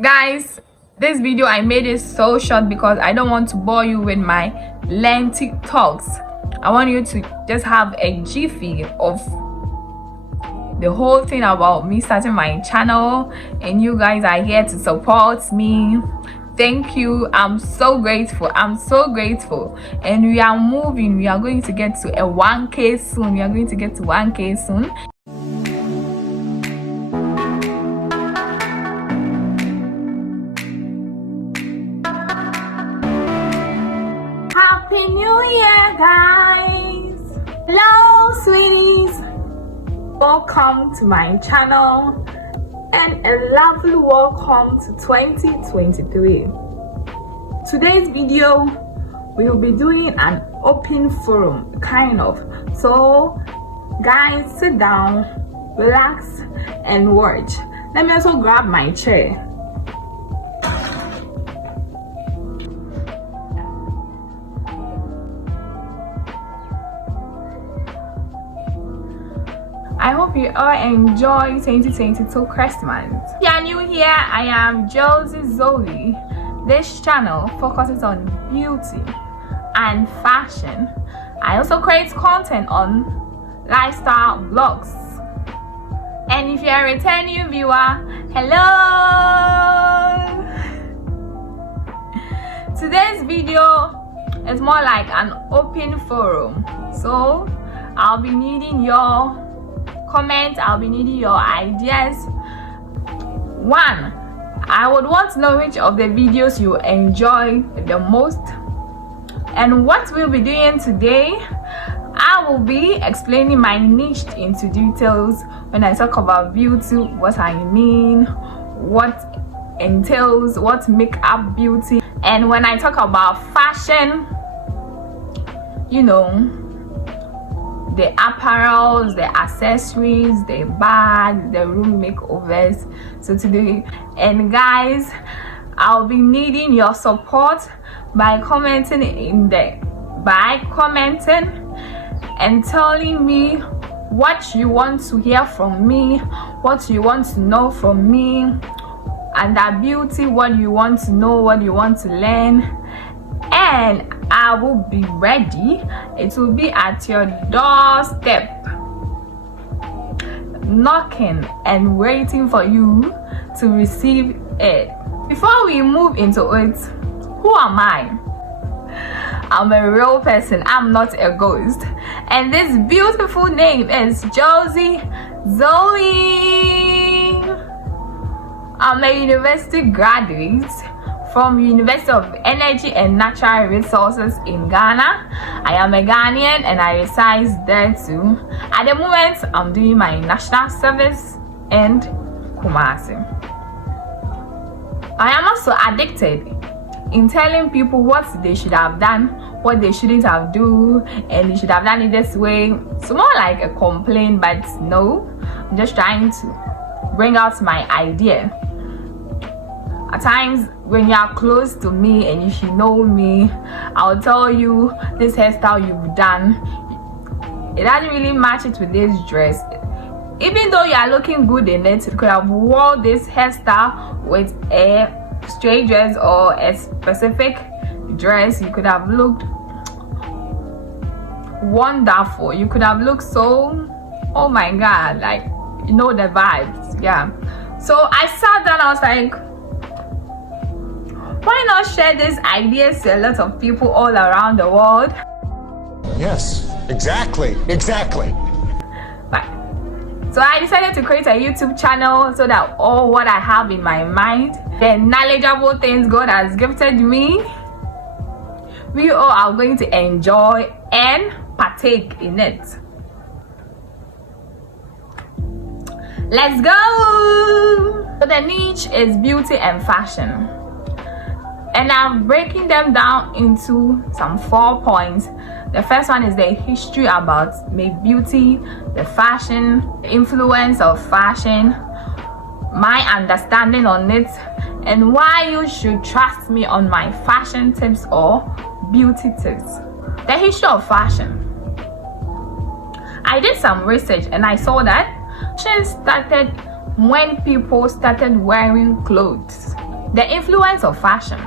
Guys, this video I made it so short because I don't want to bore you with my lengthy talks. I want you to just have a jiffy of the whole thing about me starting my channel, and you guys are here to support me. Thank you. I'm so grateful. And we are moving. We are going to get to a 1K soon. Happy New Year, guys. Hello, sweeties. Welcome to my channel and a lovely welcome to 2023. Today's video we will be doing an open forum kind of. So guys, sit down, relax and watch. Let me also grab my chair. I hope you all enjoy 2022 Christmas. If you are new here, I am Jossy Zoe. This channel focuses on beauty and fashion. I also create content on lifestyle vlogs. And if you are a returning viewer, hello! Today's video is more like an open forum. So I'll be needing your comments, I'll be needing your ideas. One, I would want to know which of the videos you enjoy the most. And what we'll be doing today, I will be explaining my niche into details. When I talk about beauty, what I mean, what entails, what make up beauty. And when I talk about fashion, you know, the apparels, the accessories, the bags, the room makeovers. So today, and guys, I'll be needing your support by commenting and telling me what you want to hear from me, what you want to know from me, and that beauty, what you want to know, what you want to learn. And I will be ready. It will be at your doorstep, knocking and waiting for you to receive it. Before we move into it, who am I? I'm a real person. I'm not a ghost. And this beautiful name is Jossy Zoe. I'm a university graduate from University of Energy and Natural Resources in Ghana. I am a Ghanaian and I reside there too. At the moment, I'm doing my national service in Kumasi. I am also addicted in telling people what they should have done, what they shouldn't have done, and they should have done it this way. So more like a complaint, but no, I'm just trying to bring out my idea. At times, when you are close to me and if you know me, I'll tell you this hairstyle you've done, it doesn't really match it with this dress. Even though you are looking good in it, you could have worn this hairstyle with a straight dress or a specific dress. You could have looked wonderful. You could have looked so, oh my god, like, you know, the vibes. Yeah. So I sat down, I was like, why not share these ideas to a lot of people all around the world? Yes, exactly. But, so I decided to create a YouTube channel so that all what I have in my mind, the knowledgeable things God has gifted me, we all are going to enjoy and partake in it. Let's go! So the niche is beauty and fashion. And I'm breaking them down into some 4 points. The first one is the history about beauty, the fashion, the influence of fashion, my understanding on it, and why you should trust me on my fashion tips or beauty tips. The history of fashion. I did some research and I saw that fashion started when people started wearing clothes. The influence of fashion.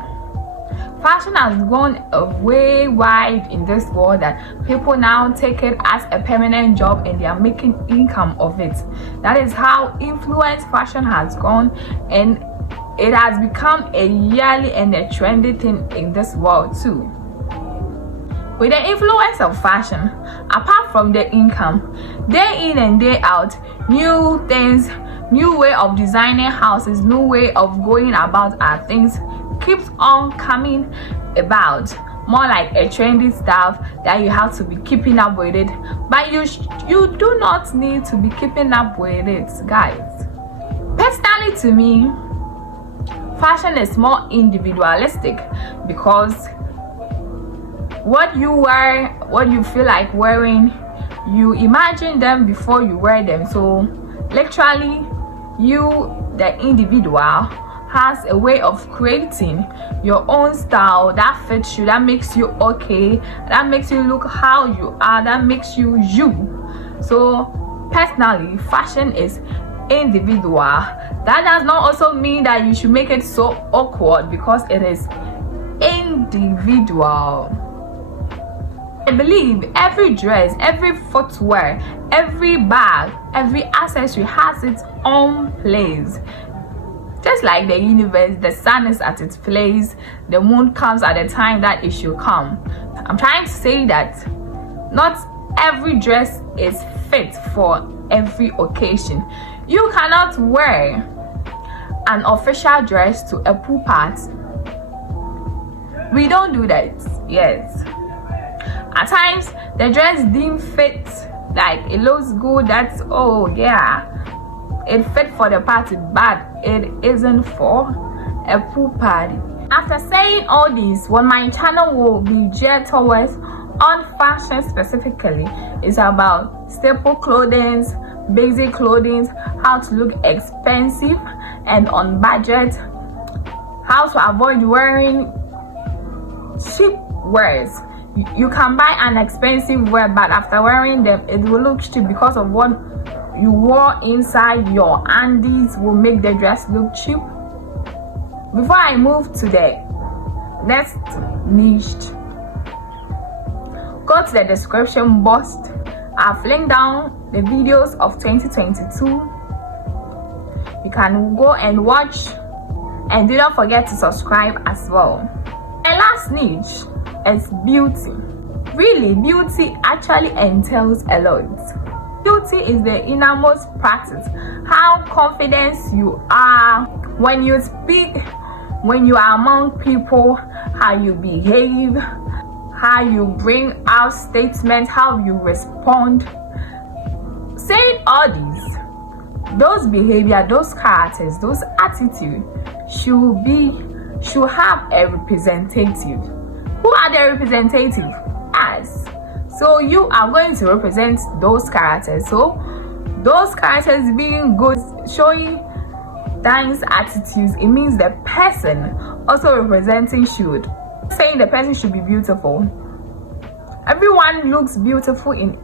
Fashion has gone way wide in this world that people now take it as a permanent job and they are making income of it. That is how influence fashion has gone, and it has become a yearly and a trendy thing in this world too. With the influence of fashion, apart from the income, day in and day out, new things, new way of designing houses, new way of going about our things keeps on coming about, more like a trendy stuff that you have to be keeping up with it, but you do not need to be keeping up with it, guys. Personally, to me, fashion is more individualistic, because what you wear, what you feel like wearing, you imagine them before you wear them. So literally, you, the individual, has a way of creating your own style that fits you, that makes you okay, that makes you look how you are, that makes you you. So personally, fashion is individual. That does not also mean that you should make it so awkward, because it is individual. I believe every dress, every footwear, every bag, every accessory has its own place. Just like the universe, the sun is at its place, the moon comes at the time that it should come. I'm trying to say that not every dress is fit for every occasion. You cannot wear an official dress to a pool party. We don't do that. Yes. At times, the dress didn't fit, like it looks good, that's, oh yeah, it fit for the party, but it isn't for a pool party. After saying all this, what my channel will be geared towards on fashion specifically is about staple clothing, basic clothing, how to look expensive and on budget, how to avoid wearing cheap wears. You can buy an expensive wear, but after wearing them it will look cheap because of what you wore inside. Your undies will make the dress look cheap. Before I move to the next niche, go to the description box. I've linked down the videos of 2022. You can go and watch, and do not forget to subscribe as well. My last niche is beauty. Really, beauty actually entails a lot. Beauty is the innermost practice. How confident you are when you speak, when you are among people, how you behave, how you bring out statements, how you respond. Saying all these, those behavior, those characters, those attitudes should have a representative. Who are the representative? Us. So you are going to represent those characters. So those characters being good, showing nice attitudes, it means the person also representing should. Saying the person should be beautiful. Everyone looks beautiful in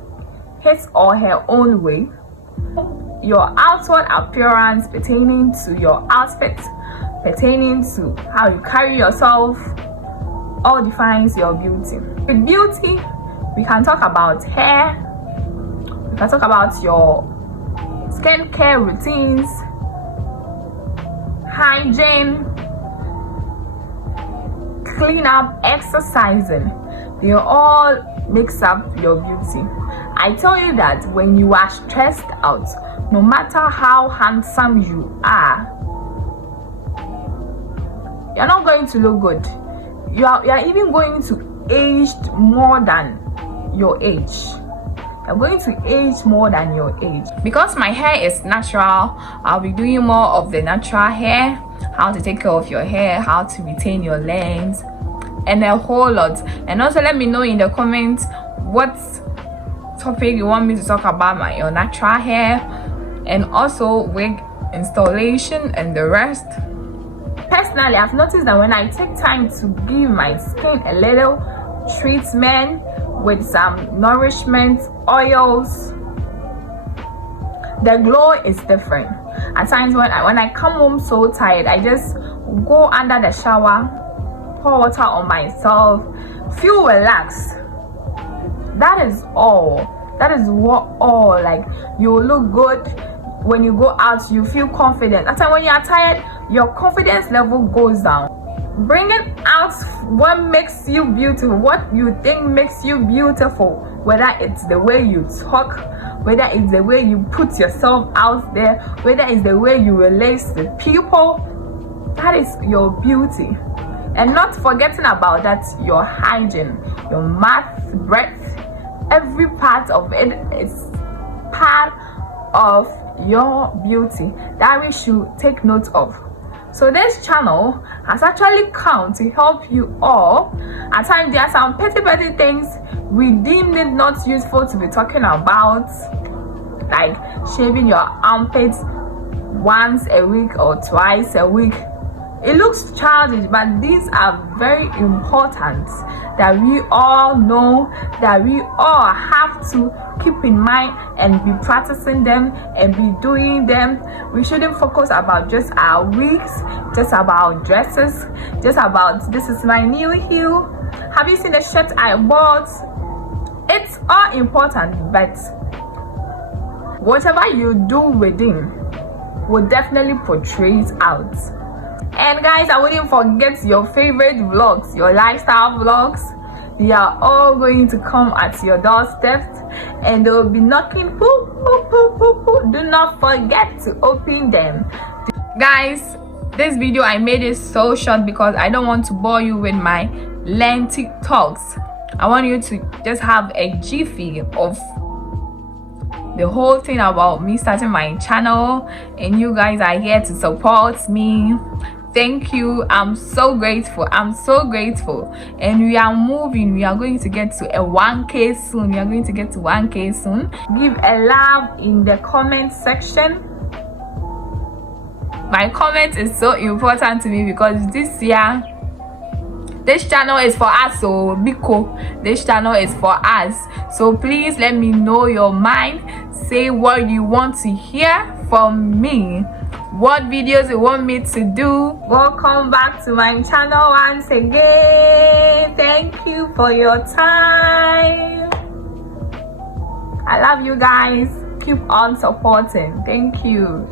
his or her own way. Your outward appearance pertaining to your outfit, pertaining to how you carry yourself, all defines your beauty. With beauty, we can talk about hair, we can talk about your skincare routines, hygiene, clean up, exercising. They all makes up your beauty. I tell you that when you are stressed out, no matter how handsome you are, you're not going to look good. You are even going to age more than your age. You're going to age more than your age. Because my hair is natural, I'll be doing more of the natural hair, how to take care of your hair, how to retain your length, and a whole lot. And also let me know in the comments what topic you want me to talk about your natural hair, and also wig installation and the rest. Personally, I've noticed that when I take time to give my skin a little treatment with some nourishment oils, the glow is different. At times when I come home so tired, I just go under the shower, pour water on myself, feel relaxed. That is all. That is what all. Like, you look good when you go out, you feel confident. After, when you are tired, your confidence level goes down. Bringing out what makes you beautiful, what you think makes you beautiful, whether it's the way you talk, whether it's the way you put yourself out there, whether it's the way you relate to people. That is your beauty. And not forgetting about that, your hygiene, your mouth, breath, every part of it is part of your beauty that we should take note of. So this channel has actually come to help you all. At times there are some petty things we deemed it not useful to be talking about, like shaving your armpits once a week or twice a week. It looks childish, but these are very important that we all know, that we all have to keep in mind and be practicing them and be doing them. We shouldn't focus about just our wigs, just about dresses, just about this is my new heel. Have you seen the shirt I bought? It's all important, but whatever you do within will definitely portray it out. And guys, I wouldn't forget your favorite vlogs, your lifestyle vlogs. They are all going to come at your doorstep and they will be knocking. Do not forget to open them. Guys, this video I made it so short because I don't want to bore you with my lengthy talks. I want you to just have a jiffy of the whole thing about me starting my channel, and you guys are here to support me. Thank you. I'm so grateful. I'm so grateful. And we are moving. We are going to get to a 1K soon. We are going to get to 1K soon. Give a love in the comment section. My comment is so important to me because this year this channel is for us. So Biko, this channel is for us. So please let me know your mind. Say what you want to hear from me, what videos you want me to do. Welcome back to my channel once again. Thank you for your time. I love you guys. Keep on supporting. Thank you.